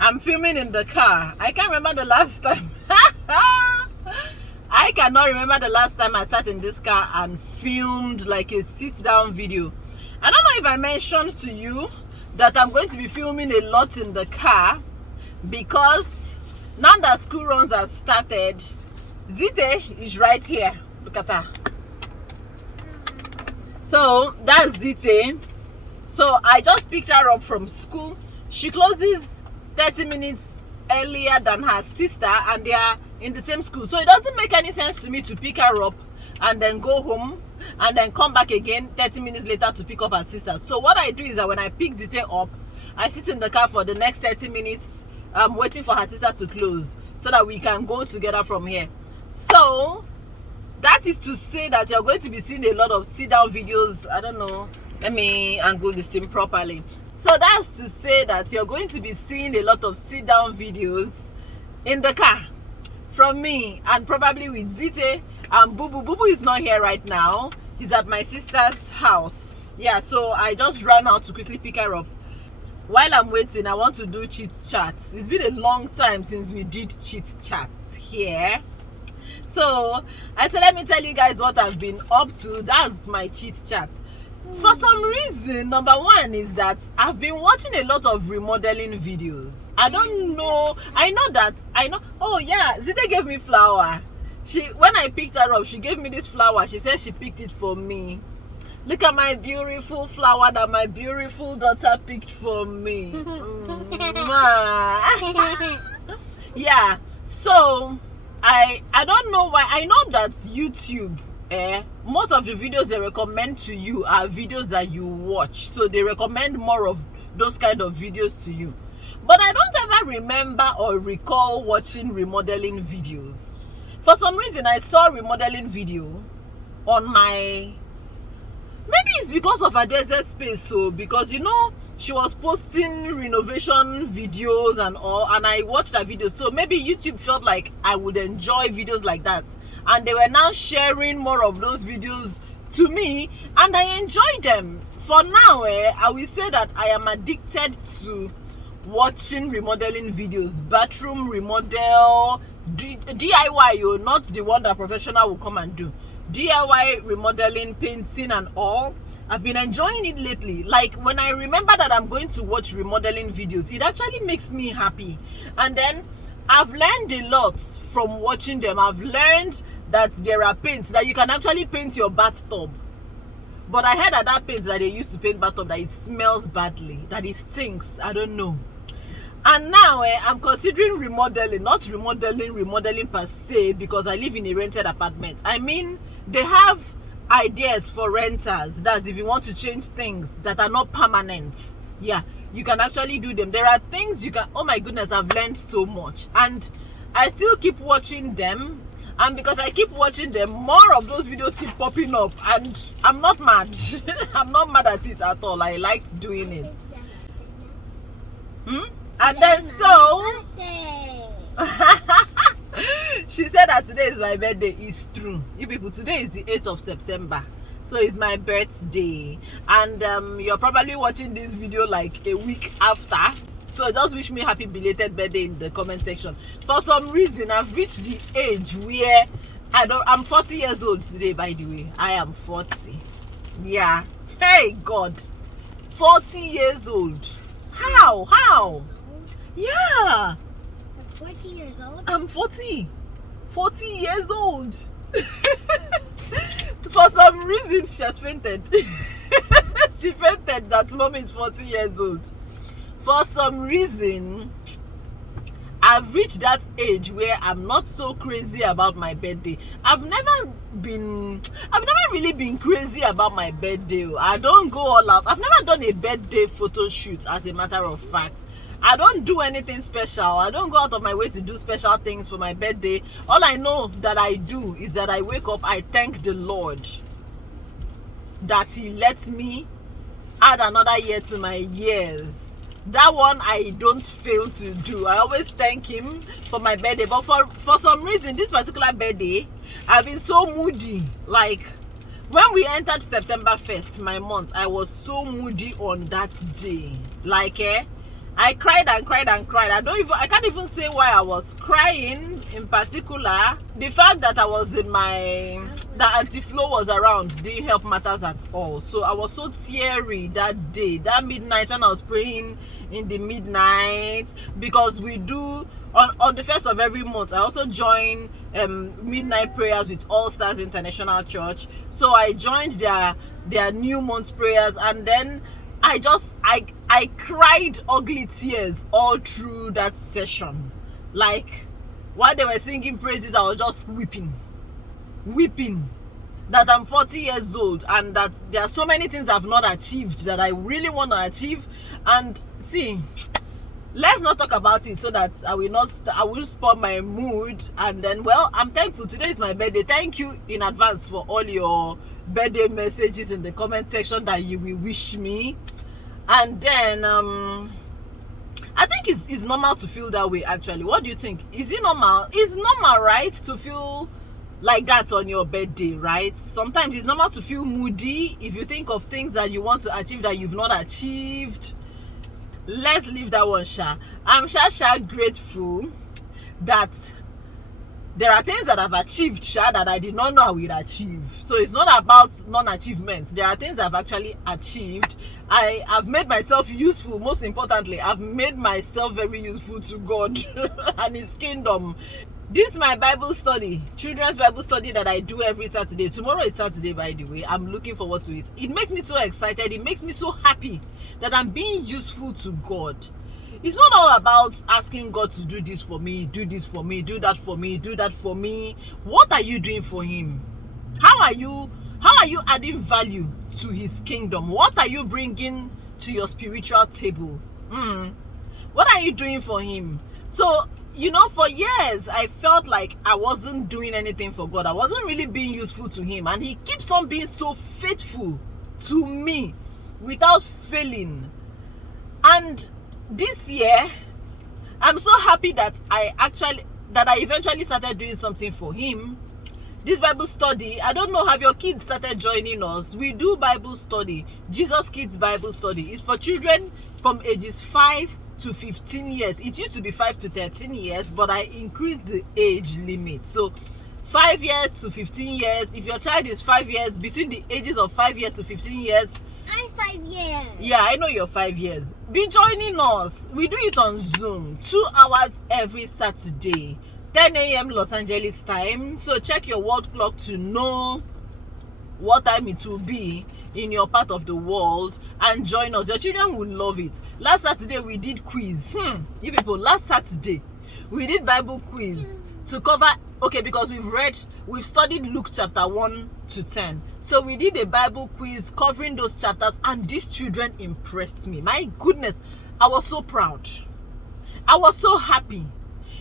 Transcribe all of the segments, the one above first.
I'm filming in the car. I can't remember the last time. I cannot remember the last time I sat in this car and filmed like a sit-down video. I don't know if I mentioned to you that I'm going to be filming a lot in the car because now that school runs have started, Zite is right here. Look at her. So that's Zite. So I just picked her up from school. She closes 30 minutes earlier than her sister, and they are in the same school. So it doesn't make any sense to me to pick her up and then go home and then come back again 30 minutes later to pick up her sister. So what I do is that when I pick Zite up, I sit in the car for the next 30 minutes waiting for her sister to close so that we can go together from here. So that is to say that you're going to be seeing a lot of sit-down videos. I don't know, let me angle this thing properly. So that's to say that you're going to be seeing a lot of sit-down videos in the car from me, and probably with Zite and Boo Boo. Boo Boo is not here right now. He's at my sister's house. Yeah, so I just ran out to quickly pick her up. While I'm waiting, I want to do chit-chat. It's been a long time since we did chit-chat here. So I said, let me tell you guys what I've been up to. That's my chit-chat. For some reason, number one is that I've been watching a lot of remodeling videos. I don't know. I know. Oh yeah, Zite gave me flower. When I picked her up, she gave me this flower. She said she picked it for me. Look at my beautiful flower that my beautiful daughter picked for me. Yeah. So I don't know why. I know that YouTube, most of the videos they recommend to you are videos that you watch. So they recommend more of those kind of videos to you. But I don't ever remember or recall watching remodeling videos. For some reason, I saw a remodeling video on my... Maybe it's because of Adeze's space. So because, you know, she was posting renovation videos and all, and I watched that video. So maybe YouTube felt like I would enjoy videos like that, and they were now sharing more of those videos to me, and I enjoy them. For now, I will say that I am addicted to watching remodeling videos. Bathroom remodel, DIY, not the one that professional will come and do. DIY remodeling, painting and all. I've been enjoying it lately. Like when I remember that I'm going to watch remodeling videos, it actually makes me happy. And then I've learned a lot from watching them. I've learned that there are paints that you can actually paint your bathtub. But I heard that paint that they used to paint bathtub, that it smells badly, that it stinks. I don't know. And now I'm considering remodeling, not remodeling per se, because I live in a rented apartment. I mean, they have ideas for renters. That's if you want to change things that are not permanent. Yeah, you can actually do them. There are things you can... Oh my goodness, I've learned so much. And I still keep watching them. And because I keep watching them, more of those videos keep popping up. And I'm not mad. I'm not mad at it at all. I like doing it. And then so... She said that today is my birthday. It's true. You people, today is the 8th of September. So it's my birthday. And you're probably watching this video like a week after. So just wish me happy belated birthday in the comment section. For some reason, I've reached the age where I'm 40 years old today, by the way. I am 40. Yeah. Hey, God. 40 years old. How? Yeah. 40 years old? I'm 40. 40 years old. For some reason, she has fainted. She fainted that mom is 40 years old. For some reason, I've reached that age where I'm not so crazy about my birthday. I've never really been crazy about my birthday. I don't go all out. I've never done a birthday photo shoot, as a matter of fact. I don't do anything special. I don't go out of my way to do special things for my birthday. All I know that I do is that I wake up, I thank the Lord that He lets me add another year to my years. That one I don't fail to do. I always thank Him for my birthday. But for some reason, this particular birthday, I've been so moody. Like, when we entered September 1st, my month, I was so moody on that day. Like, I cried and cried and cried. I can't even say why I was crying in particular. The fact that I was in that anti-flow was around didn't help matters at all. So I was so teary that day, that midnight, when I was praying in the midnight, because we do on the first of every month. I also join midnight prayers with All Stars International Church. So I joined their new month prayers, and then I cried ugly tears all through that session. Like, while they were singing praises, I was just weeping that I'm 40 years old and that there are so many things I've not achieved that I really want to achieve. And see, let's not talk about it so that I will spoil my mood. And then, well, I'm thankful. Today is my birthday. Thank you in advance for all your birthday messages in the comment section that you will wish me. And then I think it's normal to feel that way. Actually, what do you think? Is it normal? It's normal, right, to feel like that on your birthday, right? Sometimes it's normal to feel moody if you think of things that you want to achieve that you've not achieved. Let's leave that one, Sha. I'm Sha grateful that there are things that I've achieved, Sha, that I did not know I would achieve. So it's not about non-achievements. There are things I've actually achieved. I have made myself useful. Most importantly, I've made myself very useful to God and His kingdom. This is my Bible study, children's Bible study that I do every Saturday. Tomorrow is Saturday, by the way. I'm looking forward to it. It makes me so excited. It makes me so happy that I'm being useful to God. It's not all about asking God to do this for me, do this for me, do that for me, do that for me. What are you doing for Him? How are you adding value to His kingdom? What are you bringing to your spiritual table? What are you doing for Him? So, for years, I felt like I wasn't doing anything for God. I wasn't really being useful to Him. And He keeps on being so faithful to me without failing. And this year, I'm so happy that I eventually started doing something for Him. This Bible study, I don't know, have your kids started joining us? We do Bible study, Jesus Kids Bible Study. It's for children from ages 5 to 15 years. It used to be 5 to 13 years, but I increased the age limit. So 5 years to 15 years. If your child is 5 years, between the ages of 5 years to 15 years. I'm 5 years. Yeah, I know you're 5 years. Be joining us. We do it on Zoom, 2 hours every Saturday, 10 a.m. Los Angeles time. So check your world clock to know what time it will be in your part of the world and join us. Your children will love it. Last Saturday we did quiz. You people, last Saturday we did Bible quiz to cover, okay, because we've studied Luke chapter 1 to 10. So we did a Bible quiz covering those chapters, and these children impressed me. My goodness, I was so proud. I was so happy.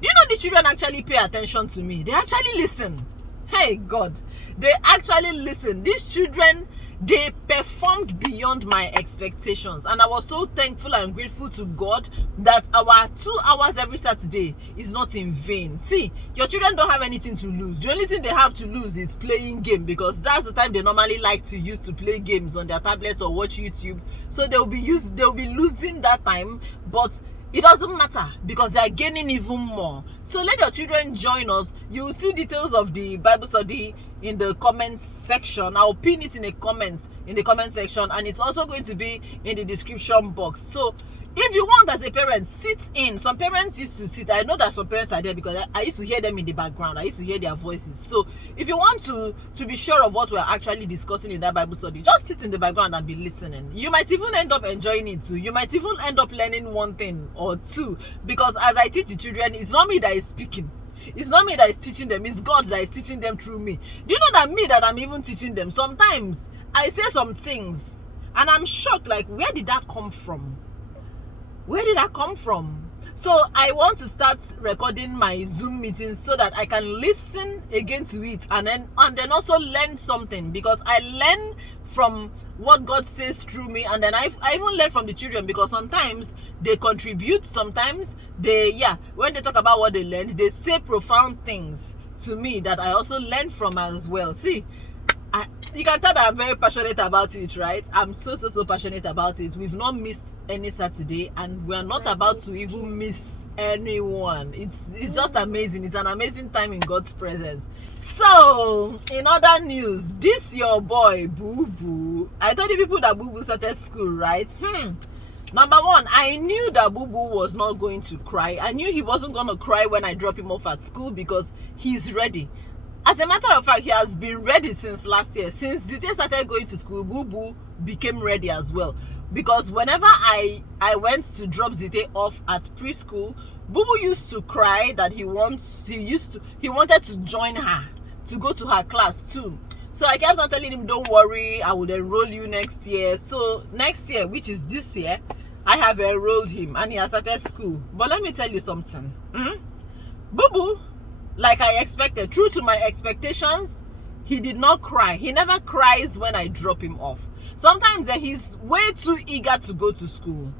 Do you know the children actually pay attention to me? They actually listen. Hey God, they actually listen. These children, they performed beyond my expectations, and I was so thankful and grateful to God that our 2 hours every Saturday is not in vain. See, your children don't have anything to lose. The only thing they have to lose is playing game, because that's the time they normally like to use to play games on their tablets or watch YouTube. So they'll be losing that time, but it doesn't matter because they are gaining even more. So let your children join us. You will see details of the Bible study in the comment section. I'll pin it in the comment section, and it's also going to be in the description box. So if you want, as a parent, sit in. Some parents used to sit. I know that some parents are there because I used to hear them in the background. I used to hear their voices. So if you want to be sure of what we're actually discussing in that Bible study, just sit in the background and be listening. You might even end up enjoying it too. You might even end up learning one thing or two, because as I teach the children, it's not me that is speaking. It's not me that is teaching them. It's God that is teaching them through me. Do you know that I'm even teaching them? Sometimes I say some things and I'm shocked, like, where did that come from? Where did that come from? So I want to start recording my Zoom meetings so that I can listen again to it and then also learn something, because I learn from what God says through me, and then I even learn from the children, because sometimes they contribute, sometimes when they talk about what they learned, they say profound things to me that I also learn from as well. See, You can tell that I'm very passionate about it, right? I'm so passionate about it. We've not missed any Saturday, and we're not about to even miss anyone. It's just amazing. It's an amazing time in God's presence. So, in other news, this your boy Boo Boo. I told you people that Boo Boo started school, right? Number one, I knew that Boo Boo was not going to cry. I knew he wasn't going to cry when I drop him off at school because he's ready. As a matter of fact, he has been ready since last year. Since the day started going to school, Boo Boo became ready as well. Because whenever I went to drop Zite off at preschool, Boo Boo used to cry that he wanted to join her, to go to her class too. So I kept on telling him, don't worry, I will enroll you next year. So next year, which is this year, I have enrolled him and he has started school. But let me tell you something. Boo Boo, like I expected, true to my expectations, he did not cry. He never cries when I drop him off. Sometimes he's way too eager to go to school.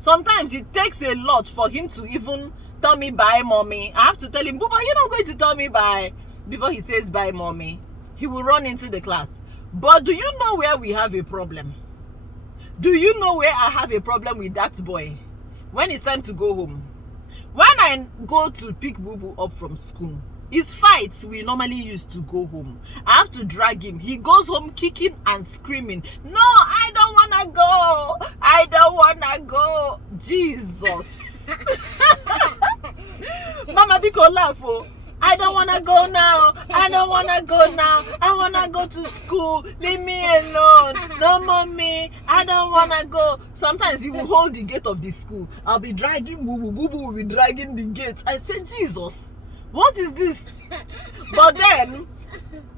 Sometimes it takes a lot for him to even tell me bye, mommy. I have to tell him, Booba, you're not going to tell me bye, before he says bye, mommy. He will run into the class. But do you know where we have a problem? Do you know where I have a problem with that boy? When it's time to go home. When I go to pick Boo Boo up from school, his fights we normally used to go home. I have to drag him. He goes home kicking and screaming. No, I don't want to go. I don't want to go. Jesus. Mama Biko laugh. Oh. I don't want to go now. I don't want to go now. I want to go to school. Leave me alone. No, mommy. I don't want to go. Sometimes he will hold the gate of the school. I'll be dragging Boo Boo. Boo Boo will be dragging the gate. I said, Jesus, what is this? But then,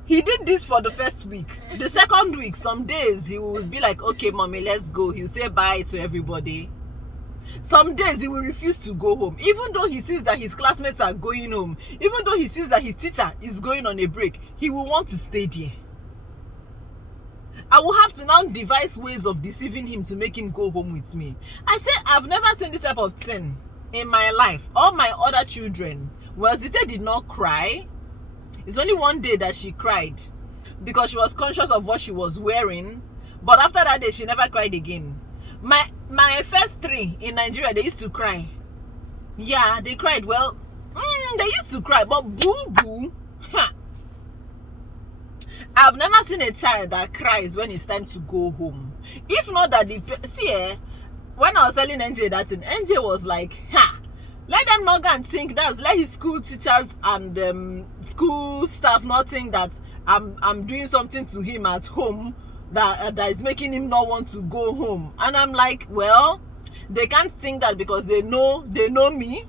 he did this for the first week. The second week, some days, he will be like, okay, mommy, let's go. He'll say bye to everybody. Some days he will refuse to go home, even though he sees that his classmates are going home, even though he sees that his teacher is going on a break, he will want to stay there. I will have to now devise ways of deceiving him to make him go home with me. I say I've never seen this type of thing in my life. All my other children, well, Zite did not cry. It's only one day that she cried because she was conscious of what she was wearing. But after that day, she never cried again. My first three in Nigeria, they used to cry. Yeah, they cried. Well, they used to cry. But Boo Boo, I've never seen a child that cries when it's time to go home. If not that when I was telling NJ that thing, NJ was like, let them not go and think let his school teachers and school staff not think that I'm doing something to him at home that is making him not want to go home. And I'm like, well, they can't think that because they know me.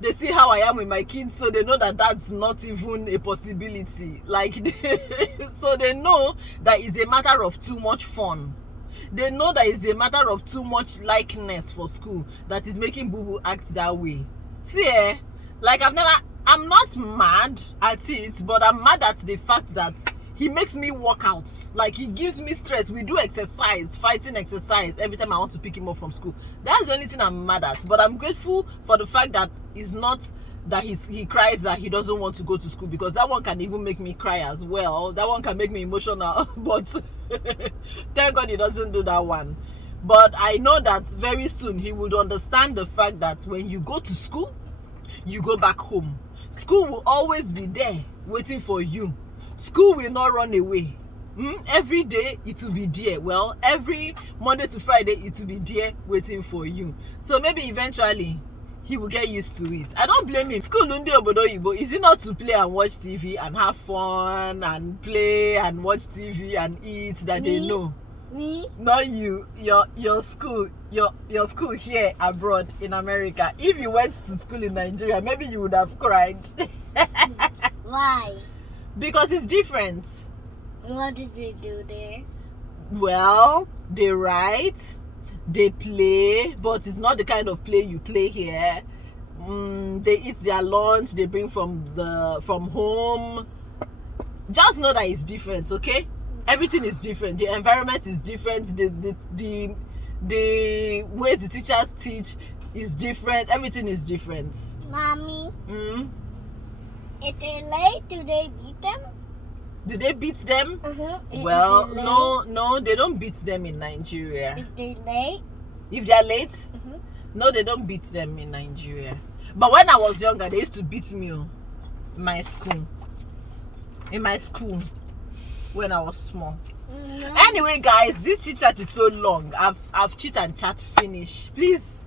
They see how I am with my kids, so they know that that's not even a possibility. Like, so they know that it's a matter of too much fun. They know that it's a matter of too much likeness for school that is making Boo Boo act that way. See, like I'm not mad at it, but I'm mad at the fact that he makes me work out. Like, he gives me stress. We do exercise, fighting exercise, every time I want to pick him up from school. That's the only thing I'm mad at. But I'm grateful for the fact that it's not that he cries that he doesn't want to go to school, because that one can even make me cry as well. That one can make me emotional. But thank God he doesn't do that one. But I know that very soon he would understand the fact that when you go to school, you go back home. School will always be there waiting for you. School will not run away. Every day it will be there. Well, every Monday to Friday it will be there waiting for you. So maybe eventually he will get used to it. I don't blame him. School is it not to play and watch TV and have fun and play and watch TV and eat that they know? Me? Not you. Your school here abroad in America. If you went to school in Nigeria, maybe you would have cried. Why? Because it's different. What did they do there? Well, they write, they play, but it's not the kind of play you play here. They eat their lunch, they bring from home. Just know that it's different, okay? Everything is different. The environment is different. The ways the teachers teach is different. Everything is different. Mommy? If they're late, do they beat them? Do they beat them? Mm-hmm. Well, no, they don't beat them in Nigeria. If they late? If they're late? Mm-hmm. No, they don't beat them in Nigeria. But when I was younger, they used to beat me in my school. In my school, when I was small. Mm-hmm. Anyway, guys, this chit chat is so long. I've chit and chat finished. Please,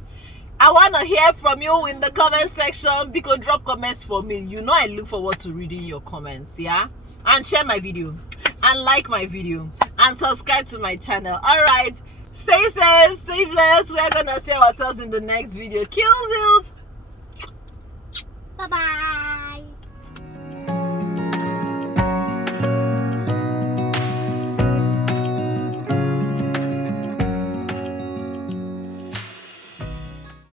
I want to hear from you in the comment section. Because drop comments for me. You know I look forward to reading your comments, yeah? And share my video, and like my video, and subscribe to my channel. All right, stay safe, stay blessed. We're gonna see ourselves in the next video. Kills. Bye-bye.